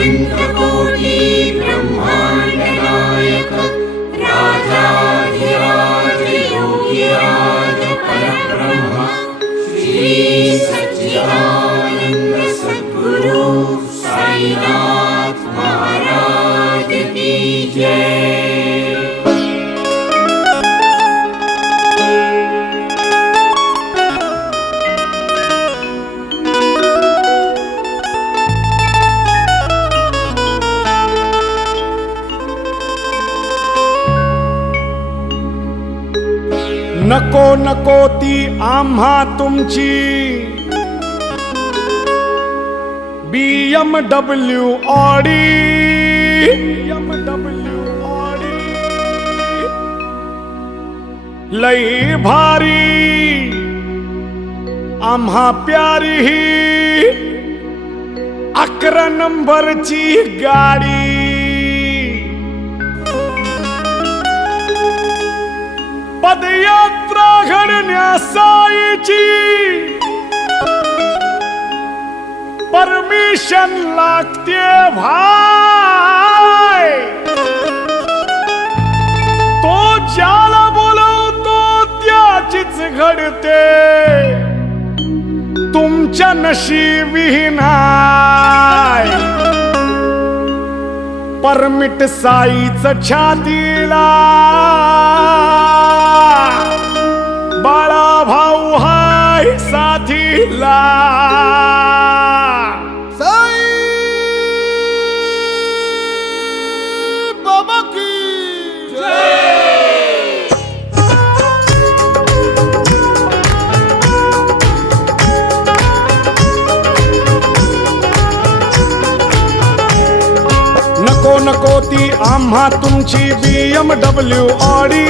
अनन्तकोटि ब्रह्माण्ड नायक राजाधिराज योगिराज परब्रह्म श्री सच्चिदानंद सद्गुरु साईनाथ महाराज की जय। नको नको ती आम्हा तुमची BMW ऑडी लई भारी आम्हा प्यारी ही 11 नंबरची गाडी। पदयात्रा घडण्यासाठीची परमिशन लागते भाई। तो ज्याला बोलवतो त्याचीच घडते, तुमच्या नशिबी नाही। परमिट साईच छातीला बाळा भाऊ हाय साथीला। साई बाबा की जय। नको नको ती आम्हा तुमची BMW ऑडी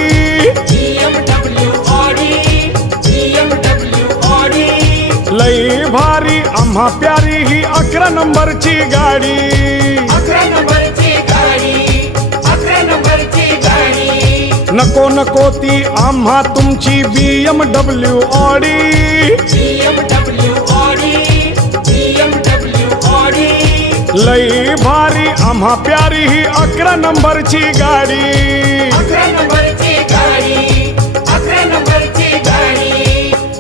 लई भारी आम्हा प्यारी ही 11 नंबरची गाडी। 11 नंबरची गाडी, 11 नंबरची गाडी। नको नको ती आम्हा तुमची BMW ऑडी लई भारी आम्हा प्यारी ही 11 नंबरची गाडी। 11 नंबरची गाडी, 11 नंबरची गाडी।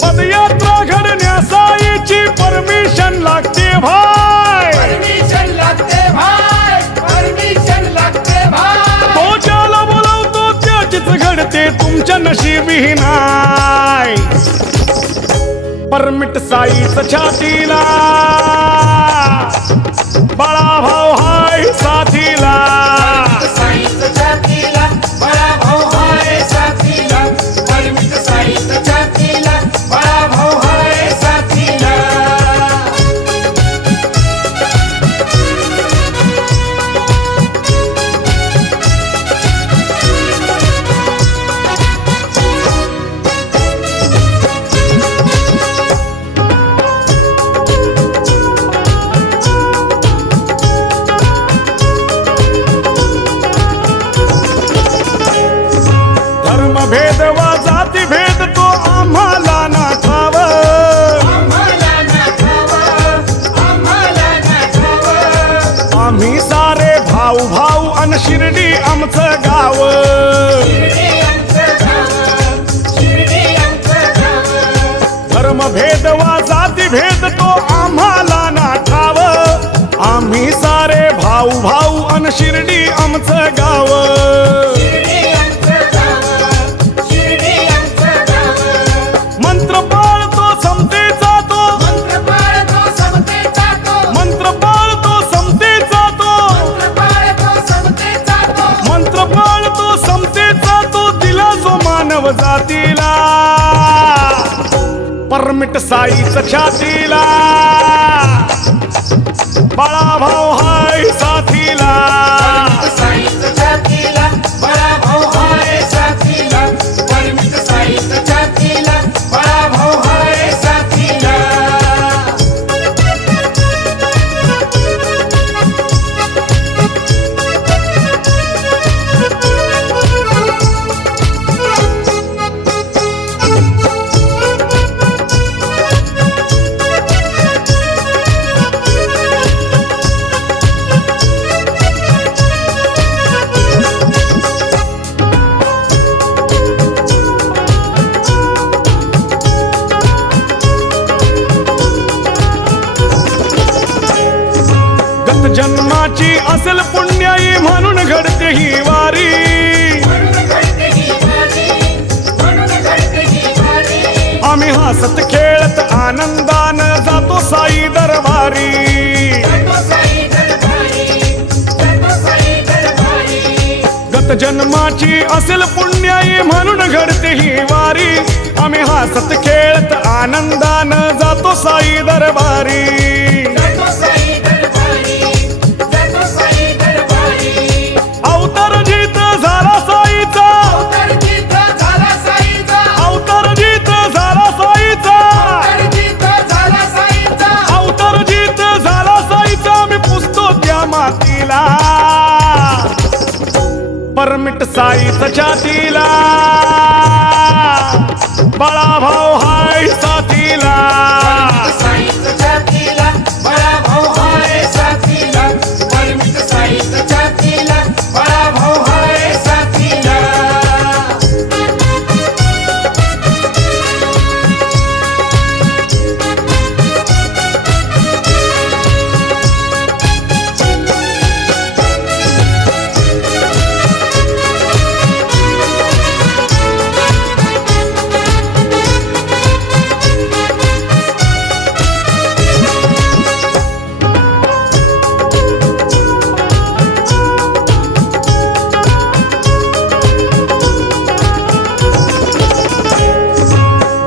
पदयात्रा घडण्यासाठीची परमिशन लागते भाई। परमिशन लागते भाई, परमिशन लागते भाई। तो ज्याला बोलवतो त्याचीच घडते, तुमच्या नशिबी नाही। परमिट साईच छातीला बाळा भाऊ हाय साथीला। साईच छातीला बळा भाऊ हाय साथीला। परमिट साईच छातीला बळा भाऊ हाय साथीला। भेद वा जाती भेद तो आम्हाला ना ठाव। आम्ही सारे भाऊ भाऊ अन शिर्डी आमचं गाव। धर्म भेद वा जाती भेद तो आम्हाला ना ठाव। आम्ही सारे भाऊ भाऊ अन शिर्डी आमचं गाव। मंत्र पाळतो समतेचा तो, मंत्र पाळतो समतेचा तो, मंत्र पाळतो समतेचा तो, मंत्र पाळतो समतेचा तो, दिला जो मानव जातीला। परमिट साईच छातीला बाळा भाऊ हाय साथीला। साईच छातीला बळा भाऊ हाय साथीला। परमिट साईच छातीला बळा भाऊ हाय साथीला। गत जन्माची असेल पुण्याई म्हणून घडते ही वारी. म्हणून घडते ही वारी, म्हणून घडते ही वारी. आम्ही हसत खेळत आनंदानं जातो साई दरबारी. जातो साई दरबारी, जातो साई दरबारी. गत जन्माची असेल पुण्याई म्हणून घडते ही वारी. आम्ही हसत खेळत आनंदानं जातो साई दरबारी. जातो साई दरबारी, जातो साई दरबारी. अवतार जीत झाला साईचा, अवतारजीत झाला साईचा, अवतार जीत झाला साईचा, अवतारजीत झाला साईचा. अवतार जीत झाला साईचा. मी पुसतो त्या मातीला, परमिट साईचा छातीला. बळाभाऊ हाय साथीला. साईचं छातीला, बळाभाऊ हाय साथीला. परमित साईचं छातीला, बळाभाऊ हाय साथीला.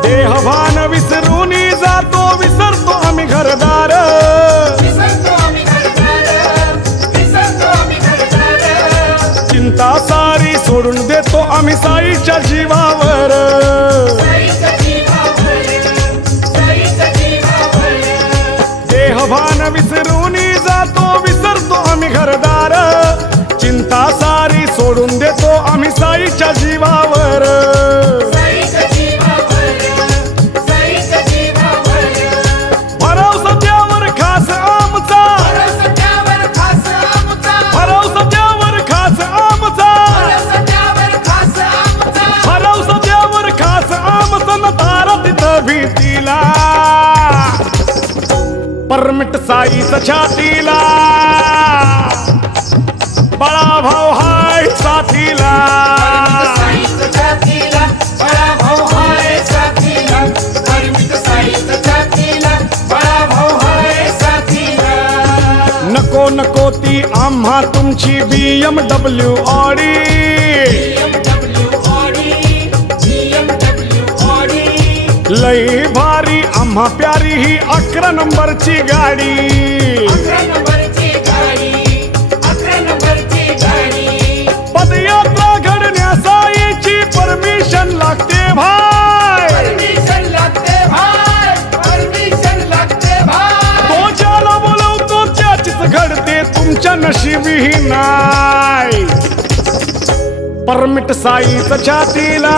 देहभान विसरून जातो, विसरतो आम्ही घरदार. विसरतो आम्ही घरदार, विसरतो आम्ही घरदार. चिंता सारी सोडून देतो आम्ही साईच्या जीवावर. साईच्या जीवावर, साईच्या जीवावर. देहभान विसरून जातो, विसरतो आम्ही घरदार. चिंता सारी सोडून देतो आम्ही साईच्या जीवावर. साईच्या जीवावर, साईच्या जीवावर. भरवसा त्यावर खास आमचा, भरोसा त्यावर खास आमचा, भरवसा त्यावर खास आमचा, भरोसा त्यावर खास आमचा. भरवसा त्यावर खास आमचा. न तारा तिथं भीतीला, परमिट साईचा छातीला. बळाभाऊ हाय साथीला. साईचं छातीला, बळाभाऊ हाय साथीला. परमित साईचं छातीला, बळाभाऊ हाय साथीला. नको नको ती आम्हा तुमची BMW Audi. BMW Audi, BMW Audi. लई भारी आम्हा प्यारी ही 11 नंबरची गाडी. 11 नंबरची गाडी, 11 नंबरची गाडी. पदयात्रा घडण्यासाठीची परमिशन लागते भाई. परमिशन लागते भाई, परमिशन लागते भाई. तो ज्याला बोलवतो त्याचीच घडते, तुमच्या नशिबीही नाही. परमिट साईचा छातीला,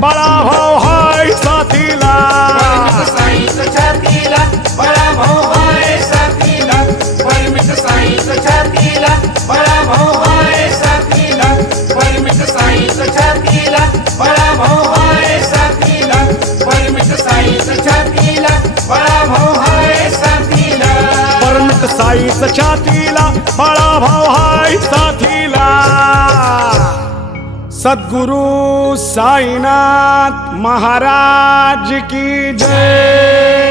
बळाभाऊ हाय साथीला. परमित साईचं छातीला, बळाभाऊ हाय साथीला. परमित साईचं छातीला, बळाभाऊ हाय साथीला. परमित साईचं छातीला, बळाभाऊ हाय साथीला. परमित साईचं छातीला, बळाभाऊ हाय साथीला. परमिट साईचा छातीला, बळाभाऊ हाय साथीला. सद्गुरु साईनाथ महाराज की जय.